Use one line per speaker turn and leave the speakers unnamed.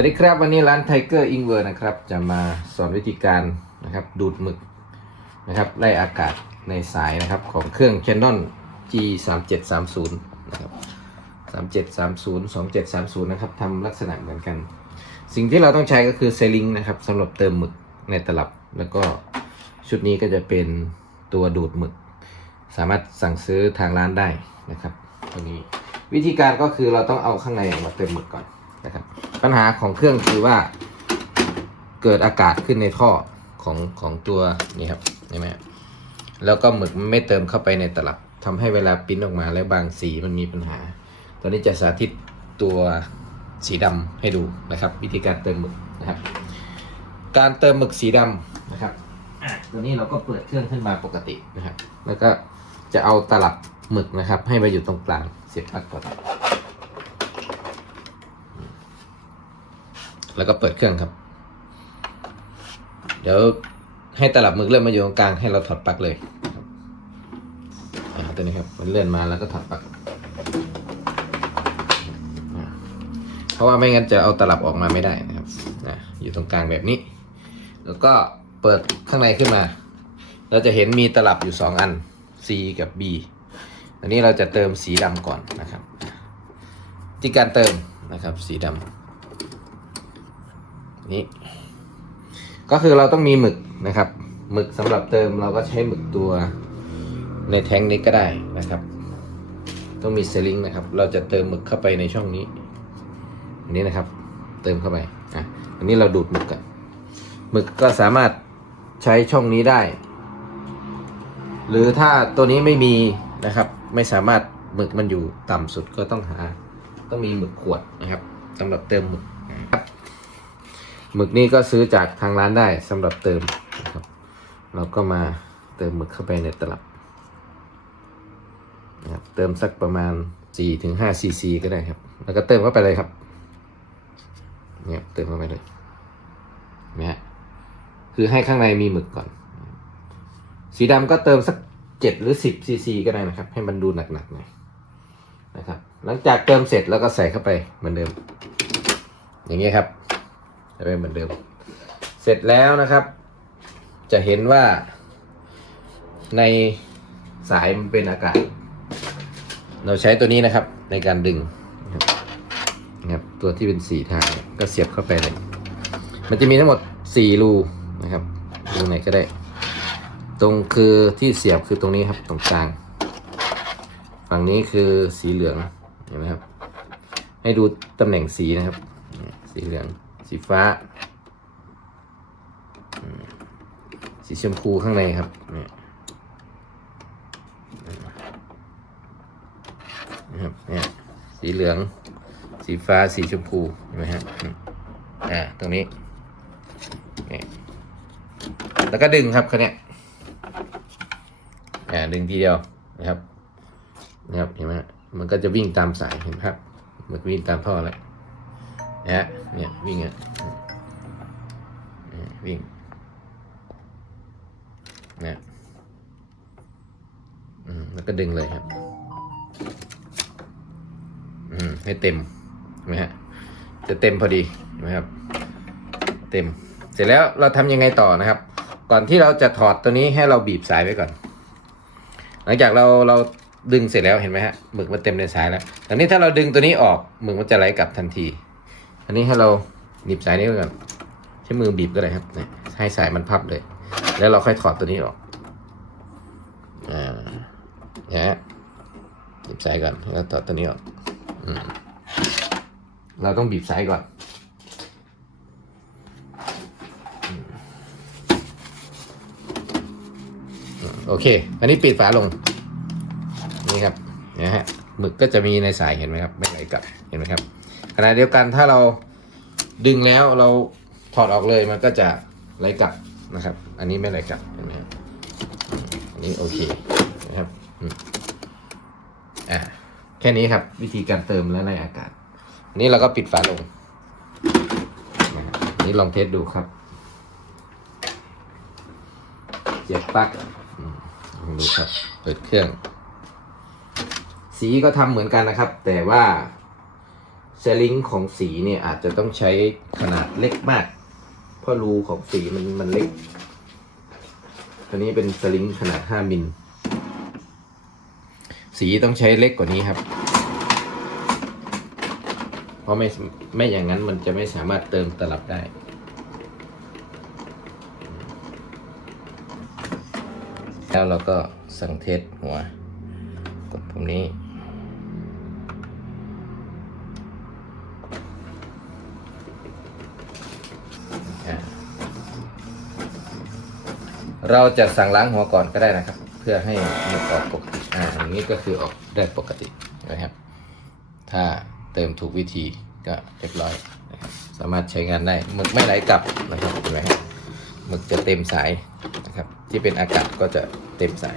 วัสดีครับวันนี้ร้านไทเกอร์อิงเวอร์นะครับ จะมาสอนวิธีการนะครับ ดูดหมึกนะครับไล่อากาศในสายนะครับของเครื่อง Canon G 3 7 3 0นะครับ3 7 3 0 2 7 3 0นะครับทำลักษณะเหมือนกัน สิ่งที่เราต้องใช้ก็คือเซลิงนะครับสำหรับเติมหมึกในตลับ แล้วก็ชุดนี้ก็จะเป็นตัวดูดหมึก สามารถสั่งซื้อทางร้านได้นะครับตัวนี้วิธีการก็คือเราต้องเอาข้างในออกมาเติมหมึกก่อน ปัญหาของเครื่องคือว่า เกิดอากาศขึ้นในท่อของของตัวนี่ครับเห็นไหมครับแล้วก็หมึกไม่เติมเข้าไปในตลับทำให้เวลาปิ้นออกมาแล้วบางสีมันมีปัญหา ตอนนี้จะสาธิตตัวสีดำให้ดูนะครับ วิธีการเติมหมึกนะครับ การเติมหมึกสีดำนะครับตัวนี้เราก็เปิดเครื่องขึ้นมาปกตินะครับ แล้วก็จะเอาตลับหมึกนะครับ ให้มาอยู่ตรงกลางเสียบปลั๊กก่อน แล้วก็เปิดเครื่องครับ เดี๋ยวให้ตลับมึกเริ่มมาอยู่ตรงกลางให้เราถอดปลั๊กเลยครับอ่าตัวนี้ครับมันเลื่อนมาแล้วก็ถอดปลั๊กเพราะว่าไม่งั้นจะเอาตลับออกมาไม่ได้นะครับอ่าอยู่ตรงกลางแบบนี้ แล้วก็เปิดข้างในขึ้นมา เราจะเห็นมีตลับอยู่ 2 อัน C กับ B อันนี้เราจะเติมสีดำก่อนนะครับ ที่การเติมนะครับสีดำ นี่ก็คือเราต้องมีหมึกนะครับหมึกสำหรับเติมเราก็ใช้หมึกตัวในแทงนี้ก็ได้นะครับ ต้องมีเซลิงนะครับ เราจะเติมหมึกเข้าไปในช่องนี้อันนี้นะครับ เติมเข้าไปอะอันนี้เราดูดหมึกกันหมึกก็สามารถใช้ช่องนี้ได้ หรือถ้าตัวนี้ไม่มีนะครับ ไม่สามารถหมึกมันอยู่ต่ำสุดก็ต้องหา ต้องมีหมึกขวดนะครับสำหรับเติมหมึก หมึกนี่ก็ซื้อจากทางร้านได้สำหรับเติมนะครับ เราก็มาเติมหมึกเข้าไปในตลับนะครับเติมสักประมาณ4ถึง5ซีซีก็ได้ครับ แล้วก็เติมเข้าไปเลยครับเนี่ยเติมเข้าไปเลยนะฮะคือให้ข้างในมีหมึกก่อน สีดำก็เติมสักเจ็ดหรือสิบซีซีก็ได้นะครับ ให้มันดูหนักๆหน่อยนะครับ หลังจากเติมเสร็จแล้วก็ใส่เข้าไปเหมือนเดิม อย่างนี้ครับ จะเป็นเหมือนเดิม เสร็จแล้วนะครับ จะเห็นว่า ในสายมันเป็นอากาศ เราใช้ตัวนี้นะครับ ในการดึงนะครับตัวที่เป็นสีทางเนี่ยก็เสียบเข้าไปเลย มันจะมีทั้งหมดสี่รูนะครับรูไหนก็ได้ ตรงคือที่เสียบคือตรงนี้ครับตรงกลาง ฝั่งนี้คือสีเหลืองเห็นไหมครับ ให้ดูตำแหน่งสีนะครับ สีเหลือง สีฟ้า สีชมพูข้างในครับเนี่ยนะครับเนี่ยสีเหลือง สีฟ้าสีชมพูเห็นไหมฮะอ่าตรงนี้นี่แล้วก็ดึงครับคันเนี้ยอ่าดึงทีเดียวนะครับนะครับเห็นไหมมันก็จะวิ่งตามสายเห็นไหมครับมันวิ่งตามท่อเลย นะฮะเนี่ยวิ่งอะวิ่งนะอืมแล้วก็ดึงเลยครับอืมให้เต็มนไหมฮะจะเต็มพอดีนไหมครับ เต็ม เสร็จแล้วเราทำยังไงต่อนะครับ ก่อนที่เราจะถอดตัวนี้ให้เราบีบสายไว้ก่อน หลังจากเราเราดึงเสร็จแล้วเห็นไหมฮะหมึกมันเต็มในสายแล้วตอนนี้ถ้าเราดึงตัวนี้ออกหมึกมันจะไหลกลับทันที อันนี้ให้เราหนีบสายนี้ไว้ก่อนใช้มือบีบก็ได้ครับให้สายมันพับเลย แล้วเราค่อยถอดตัวนี้ออกอ่าเนี่ยหนีบสายก่อนแล้วถอดตัวนี้ออกอเราต้องบีบสายก่อนโอเค อันนี้ปิดฝาลง นี่ครับนะฮะ หมึกก็จะมีในสายเห็นไหมครับ ไม่ไหลกลับเห็นไหมครับขณะเดียวกันถ้าเราดึงแล้วเราถอดออกเลยมันก็จะไหลกลับนะครับ อันนี้ไม่ไหลกลับเห็นไหมครับอันนี้โอเคนะครับอืมอะแค่นี้ครับ วิธีการเติมและในอากาศอันนี้เราก็ปิดฝาลงนะน,นี้ลองเทสดูครับเสียบปลั๊กลองดูครับ เปิดเครื่อง สีก็ทำเหมือนกันนะครับ แต่ว่าเซลิงของสีเนี่ยอาจจะต้องใช้ขนาดเล็กมาก เพราะรูของสีมันมันเล็กตัวนี้เป็นสลิงขนาด 5 มิล สีต้องใช้เล็กกว่านี้ครับ เพราะไม่ไม่อย่างนั้นมันจะไม่สามารถเติมตลับได้ แล้วเราก็สั่งเทสหัวกดปุ่มนี้ อ่า เราจะสั่งล้างหัวก่อนก็ได้นะครับ เพื่อให้มันออกปกติอ่าอย่างนี้ก็คือออกได้ปกตินะครับ ถ้าเติมถูกวิธีก็เรียบร้อยนะครับสามารถใช้งานได้หมึกไม่ไหลกลับนะครับเห็นไหมครับหมึกจะเต็มสายนะครับที่เป็นอากาศก็จะเต็มสาย